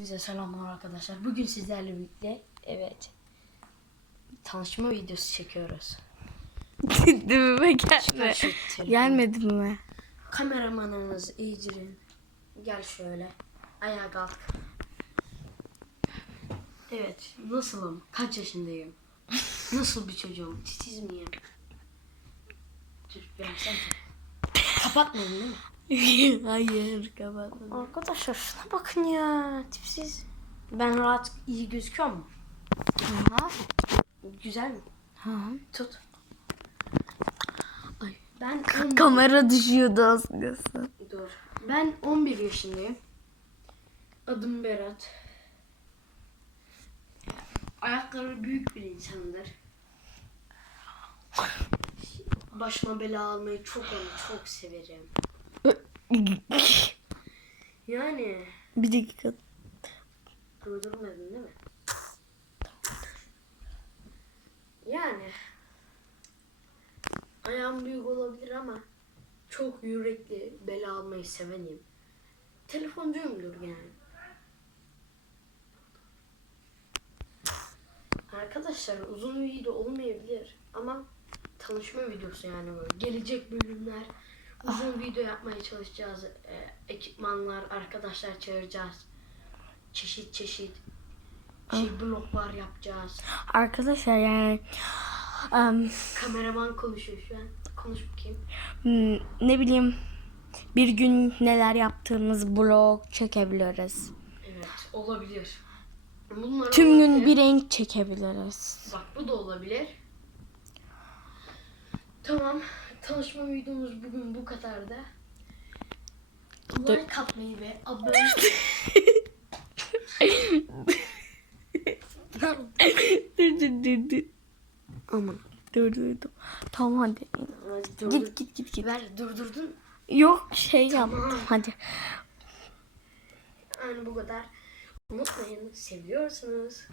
Hepinize selamlar arkadaşlar. Bugün sizlerle birlikte evet tanışma videosu çekiyoruz. Dibime gelme. Gelmedi mi? Kameramanımız İcrin. Gel şöyle. Ayağa kalk. Evet. Nasılım? Kaç yaşındayım? Nasıl bir çocuğum? Titiz miyim? Dur ben sen Kapatmadın değil mi? Hayır kapatmadım. Arkadaşlar şuna bakın ya. Tipsiz. Ben rahat iyi gözüküyor mu? Ha? Güzel mi? Ha. Tut. Ay. Ben 11, Kamera düşüyordu kalsın. dur. Ben 11 yaşındayım. Adım Berat. Ayakları büyük bir insandır. Başıma bela almayı çok ama çok severim. Yani bir dakika. durdurmadın değil mi? Yani ayağım büyük olabilir ama çok yürekli bela almayı sevenim. Telefoncuyumdur yani. Arkadaşlar uzun video olmayabilir ama tanışma videosu yani böyle. Gelecek bölümler uzun video yapmaya çalışacağız. Ee, ekipmanlar, arkadaşlar çağıracağız. Çeşit çeşit şey bloklar yapacağız. Arkadaşlar yani em, Kameraman konuşuyor şu an. Konuş bakayım. hmm, ne bileyim bir gün neler yaptığımız blog çekebiliriz. Evet olabilir. Bunlar Tüm gün olabilir. bir renk çekebiliriz. Bak bu da olabilir. Tamam. Tanışma videomuz bugün bu kadardı. Like atmayı ve abone dur dur dur dur. Aman. Dur dur dur. Tamam hadi. Dur, Git git git git. Ver durdurdun. Yok şey Tamam. yaptım hadi. Yani bu kadar. Unutmayın seviyorsunuz.